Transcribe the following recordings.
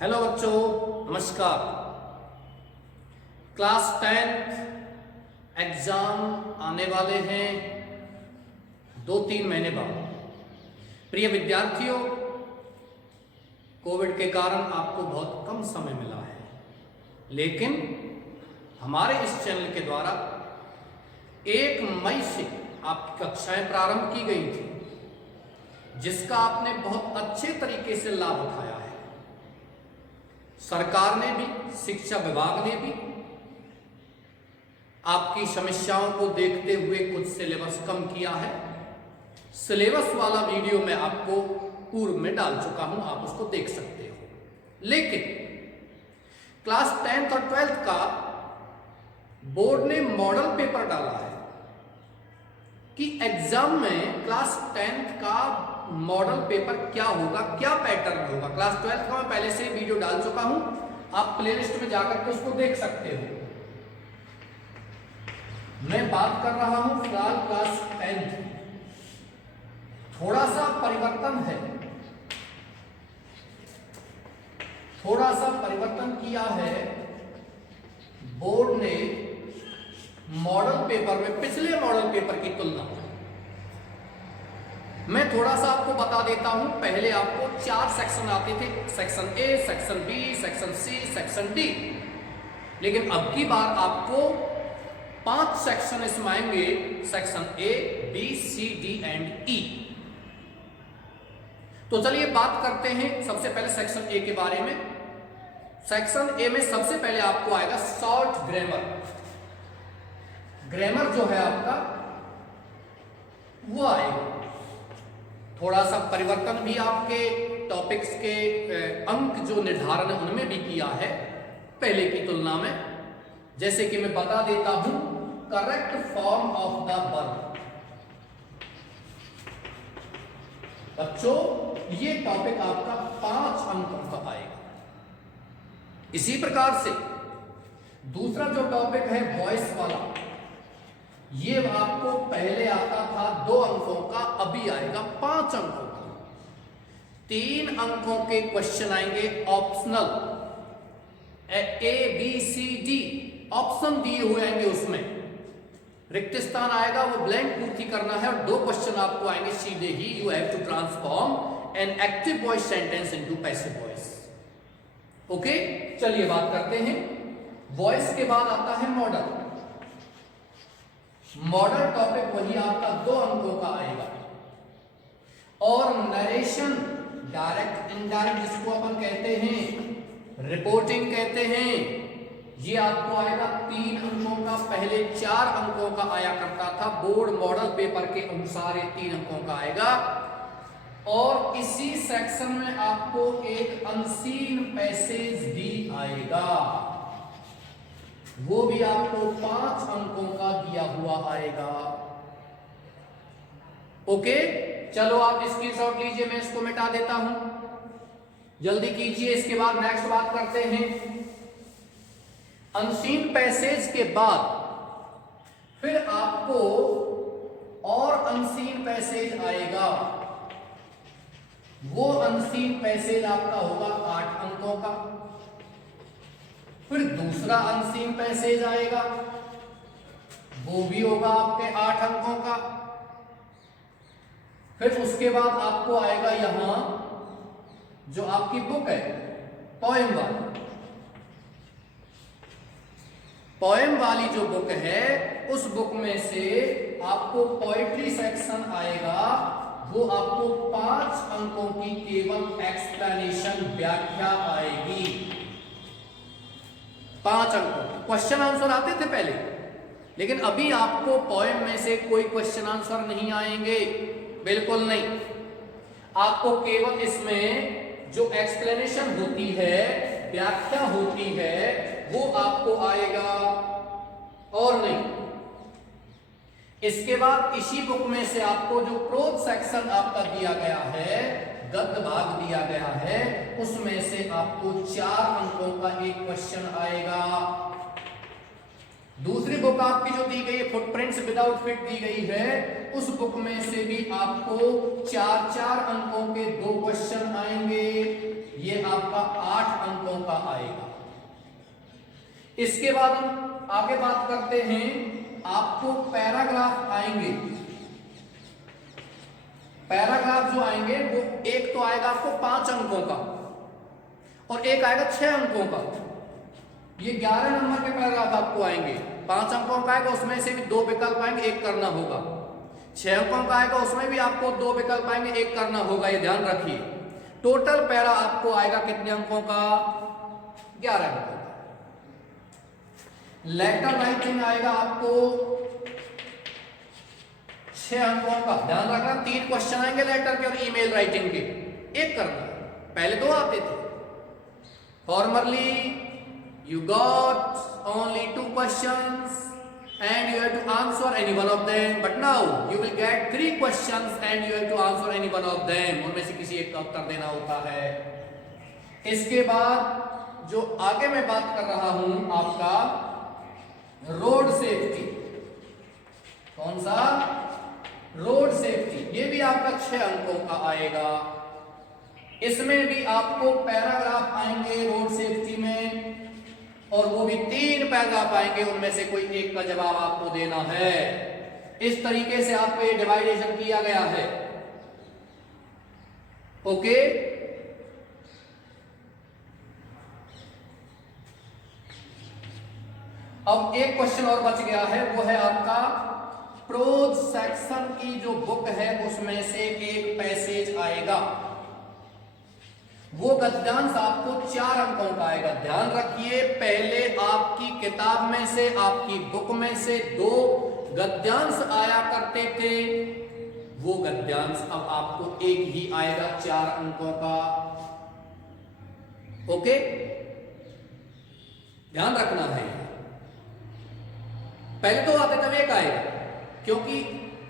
Hello बच्चों, नमस्कार। Class 10th exam आने वाले हैं 2-3 महीने बाद। प्रिय विद्यार्थियों, कोविड के कारण आपको बहुत कम समय मिला है, लेकिन हमारे इस चैनल के द्वारा 1 मई से आपकी कक्षाएं प्रारंभ की गई थी, जिसका आपने बहुत अच्छे तरीके से लाभ उठाया है। सरकार ने भी, शिक्षा विभाग ने भी आपकी समस्याओं को देखते हुए कुछ सिलेबस कम किया है। सिलेबस वाला वीडियो मैं आपको पूर्व में डाल चुका हूं, आप उसको देख सकते हो। लेकिन क्लास 10th और 12th का बोर्ड ने मॉडल पेपर डाला है कि एग्जाम में क्लास 10th का मॉडल पेपर क्या होगा, क्या पैटर्न होगा। क्लास 12th का मैं पहले से वीडियो डाल चुका हूं, आप प्लेलिस्ट में जाकर के उसको देख सकते हो। मैं बात कर रहा हूं फिलहाल क्लास 10th। थोड़ा सा परिवर्तन है, थोड़ा सा परिवर्तन किया है बोर्ड ने मॉडल पेपर में पिछले मॉडल पेपर की तुलना में। मैं थोड़ा सा आपको बता देता हूं। पहले आपको 4 सेक्शन आते थे, section A, section B, section C, section D. लेकिन अब की बार आपको 5 सेक्शन इसमें आएंगे, section A, B, C, D and E. तो चलिए बात करते हैं सबसे पहले सेक्शन ए के बारे में। सेक्शन ए में सबसे पहले आपको आएगा शॉर्ट ग्रामर। ग्रामर जो है आपका वो आएगा। थोड़ा सा परिवर्तन भी आपके टॉपिक्स के अंक जो निर्धारण है उनमें भी किया है पहले की तुलना में। जैसे कि मैं बता देता हूं, correct form of the verb. बच्चों, ये टॉपिक आपका 5 अंकों का आएगा। इसी प्रकार से दूसरा जो टॉपिक है वॉइस वाला, ये आपको पहले आता था 2 अंकों का, अभी आएगा 5 अंकों का। 3 अंकों के क्वेश्चन आएंगे optional, A B C D option दिए हुए आएंगे, उसमें रिक्त स्थान आएगा, वो ब्लैंक पूर्ति करना है। और 2 क्वेश्चन आपको आएंगे सीधे ही। You have to transform an active voice sentence into passive voice. Okay, चलिए बात करते हैं। वॉइस के बाद आता है मॉडल। मॉडल टॉपिक वही आपका 2 अंकों का आएगा। और नरेशन, डायरेक्ट इनडायरेक्ट जिसको अपन कहते हैं, रिपोर्टिंग कहते हैं, ये आपको आएगा 3 अंकों का। पहले 4 अंकों का आया करता था, बोर्ड मॉडल पेपर के अनुसार ये 3 अंकों का आएगा। और इसी सेक्शन में आपको एक अनसीन पैसेज भी आएगा, वो भी आपको 5 अंकों का दिया हुआ आएगा। ओके, चलो आप स्क्रीनशॉट लीजिए, मैं इसको मिटा देता हूं, जल्दी कीजिए। इसके बाद नेक्स्ट बात करते हैं। अनसीन पैसेज के बाद फिर आपको और अनसीन पैसेज आएगा। वो अनसीन पैसेज आपका होगा 8 अंकों का। फिर दूसरा अनसीन पैसेज आएगा, वो भी होगा आपके 8 अंकों का। फिर उसके बाद आपको आएगा यहां जो आपकी बुक है पोएम वाली। पोएम वाली जो बुक है, उस बुक में से आपको पोएट्री सेक्शन आएगा। वो आपको 5 अंकों की केवल एक्सप्लेनेशन, व्याख्या आएगी। 5 अंकों क्वेश्चन आंसर आते थे पहले, लेकिन अभी आपको पोएम में से कोई क्वेश्चन आंसर नहीं आएंगे, बिल्कुल नहीं। आपको केवल इसमें जो एक्सप्लेनेशन होती है, व्याख्या होती है, वो आपको आएगा और नहीं। इसके बाद इसी बुक में से आपको जो प्रोज सेक्शन आपका दिया गया है, गद्य भाग दिया गया है, उसमें से आपको 4 अंकों का एक क्वेश्चन आएगा। दूसरी बुक आपकी जो दी गई है फुटप्रिंट्स विदाउट फिट दी गई है, उस बुक में से भी आपको 4-4 अंकों के 2 क्वेश्चन आएंगे। ये आपका 8 अंकों का आएगा। इसके बाद हम आगे बात करते हैं, आपको पैराग्राफ आएंगे। पैराग्राफ जो आएंगे वो एक तो आएगा आपको 5 अंकों का और एक आएगा 6 अंकों का। ये 11 नंबर के पैराग्राफ आपको आएंगे। 5 अंकों का आएगा, उसमें से भी 2 विकल्प आएंगे, एक करना होगा। 6 अंकों का आएगा, उसमें भी आपको 2 विकल्प आएंगे, एक करना होगा। ये ध्यान रखिए। टोटल पैरा आपको आएगा कितने अंकों का? 11 अंकों का। लेटर राइटिंग आएगा आपको 6 अंकों का। ध्यान रखना 3 क्वेश्चन आएंगे लेटर के और ईमेल राइटिंग के, एक करना। पहले 2 आते थे। Formerly you got only 2 questions and you have to answer any one of them, but now you will get 3 questions and you have to answer any one of them. उनमें से किसी एक का उत्तर देना होता है। इसके बाद जो आगे मैं बात कर रहा हूं आपका रोड सेफ्टी। कौन सा? Road safety. ये भी आपका 6 अंकों का आएगा। इसमें भी आपको पैराग्राफ आएंगे रोड सेफ्टी में, और वो भी 3 पैराग्राफ आएंगे, उनमें से कोई एक का जवाब आपको देना है। इस तरीके से आपको ये डिवाइडेशन किया गया है। ओके, अब एक क्वेश्चन और बच गया है, वो है आपका प्रोज सेक्शन की जो बुक है उसमें से एक पैसेज आएगा। वो गद्यांश आपको 4 अंकों का आएगा। ध्यान रखिए, पहले आपकी किताब में से, आपकी बुक में से 2 गद्यांश आया करते थे। वो गद्यांश अब आपको एक ही आएगा 4 अंकों का। ओके, ध्यान रखना है। पहले 2 आते तब एक आएगा, क्योंकि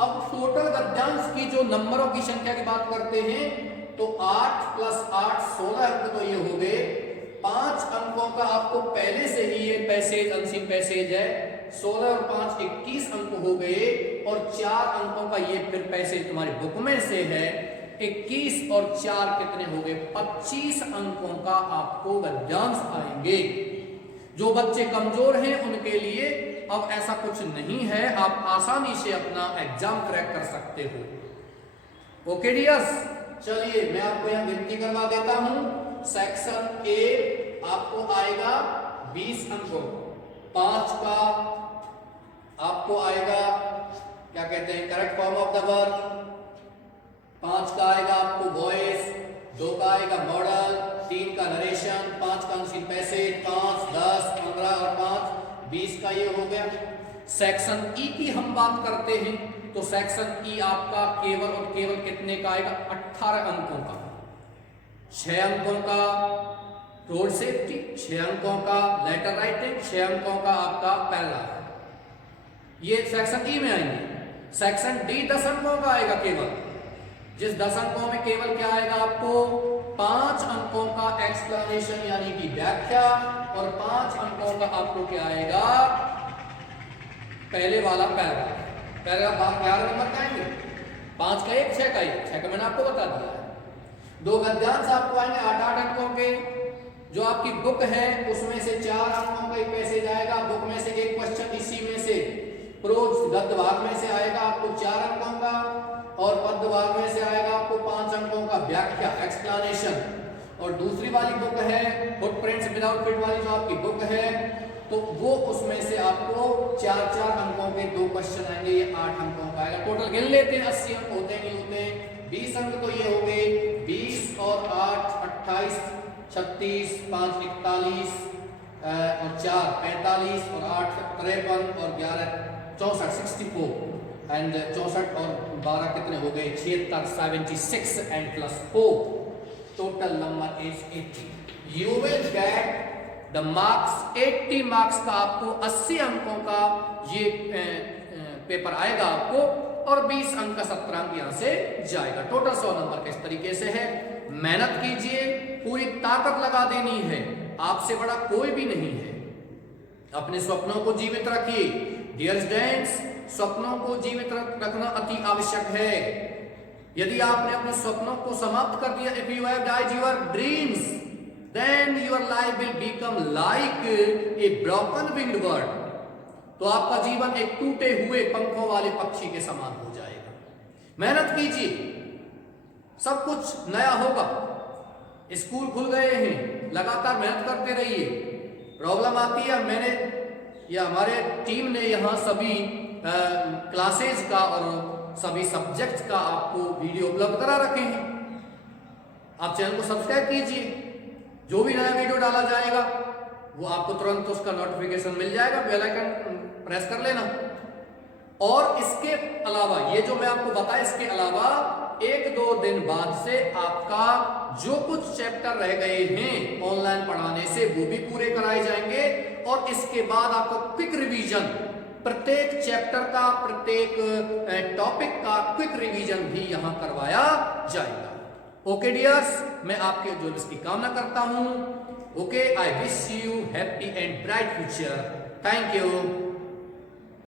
अब टोटल गद्यांश की जो नंबरों की संख्या की बात करते हैं तो 8 + 8 16 अंक तो ये हो गए। 5 अंकों का आपको पहले से ही ये पैसेज अनसीन पैसेज है। 16 और 5 21 अंक हो गए, और 4 अंकों का ये फिर पैसेज तुम्हारी बुक में से है। 21 और 4 कितने हो गए? 25 अंकों का आपको गद्यांश आएंगे। जो बच्चे कमजोर हैं उनके लिए अब ऐसा कुछ नहीं है, आप आसानी से अपना एग्जाम क्रैक कर सकते हो। ओके डियर्स, चलिए मैं आपको यहां गिनती करवा देता हूं। सेक्शन ए आपको आएगा 20 अंकों। 5 का आपको आएगा क्या कहते हैं, correct form of the verb. 5 का आएगा आपको वॉइस, 2 का आएगा मॉडल, 3 का नरेशन, 5 का अनसीन पैसेज, 5, 10, 15 और 5 20 का ये हो गया। सेक्शन ई की हम बात करते हैं तो सेक्शन ई आपका केवल और केवल कितने का आएगा? 18 अंकों का। 6 अंकों का रोड सेफ्टी, 6 अंकों का लेटर राइटिंग, 6 अंकों का आपका पैराग्राफ, ये सेक्शन ई में आएंगे। सेक्शन डी 10 अंकों का आएगा केवल, जिस 10 अंकों में केवल क्या आएगा आपको? 5 अंकों का एक्सप्लेनेशन यानी कि व्याख्या, और 5 अंकों का आपको क्या आएगा? पहले वाला पैराग्राफ। पैराग्राफ आप 11 नंबर का आएंगे। 5 का 1, 6 का 1, 6 का मैंने आपको बता दिया है। 2 गद्यांश आपको आएंगे 8-8 अंकों के। जो आपकी बुक है उसमें से 4 अंकों का एक पैसेज आएगा। बुक में से एक क्वेश्चन इसी में से प्रोज गद्य भाग में से आएगा आपको 4 अंकों का, और पद्य भाग में से आएगा आपको 5 अंकों का व्याख्या एक्सप्लेनेशन। और दूसरी वाली बुक है फुटप्रिंट्स विदाउट फिट वाली जो आपकी बुक है, तो वो उसमें से आपको 4-4 अंकों के 2 क्वेश्चन आएंगे। ये 8 अंकों का आएगा। टोटल गिन लेते हैं, 80 अंक होते नहीं होते। 20 अंक तो ये हो गए। 20 और 8 28, 36, 5 41 और 4 45 और 8 53 और 11 64 64 एंड 64 और 12 कितने हो गए? 76 76 and plus 4 total number is 80। You will get the marks 80 marks का आपको 80 अंकों का ये पेपर आएगा आपको, और 20 अंक का 17 अंक यहां से जाएगा। टोटल 100 नंबर का इस तरीके से है। मेहनत कीजिए, पूरी ताकत लगा देनी है, आपसे बड़ा कोई भी नहीं है। अपने स्वप्नों को जीवित रखिए। डियर स्टूडेंट्स, स्वप्नों को जीवित रखना अति आवश्यक है। यदि आपने अपने स्वप्नों को समाप्त कर दिया, if you have died your dreams, then your life will become like a broken winged bird. तो आपका जीवन एक टूटे हुए पंखों वाले पक्षी के समान हो जाएगा। मेहनत कीजिए, सब कुछ नया होगा। स्कूल खुल गए हैं, लगातार मेहनत करते रहिए। प्रॉब्लम आती है, मैंने या हमारे टीम ने यहाँ सभी क्लासेज का और सभी सब्जेक्ट्स का आपको वीडियो उपलब्ध करा रखे हैं। आप चैनल को सब्सक्राइब कीजिए, जो भी नया वीडियो डाला जाएगा वो आपको तुरंत उसका नोटिफिकेशन मिल जाएगा। बेल आइकन प्रेस कर लेना। और इसके अलावा ये जो मैं आपको बताया, इसके अलावा 1-2 दिन बाद से आपका जो कुछ चैप्टर रह गए हैं ऑनलाइन पढ़ाने से, वो भी पूरे कराए जाएंगे। और इसके बाद आपको क्विक रिवीजन, प्रत्येक चैप्टर का, प्रत्येक टॉपिक का क्विक रिवीजन भी यहां करवाया जाएगा। ओके डियर्स, मैं आपके जो इसकी कामना करता हूं। Okay, I wish you happy and bright future. Thank you.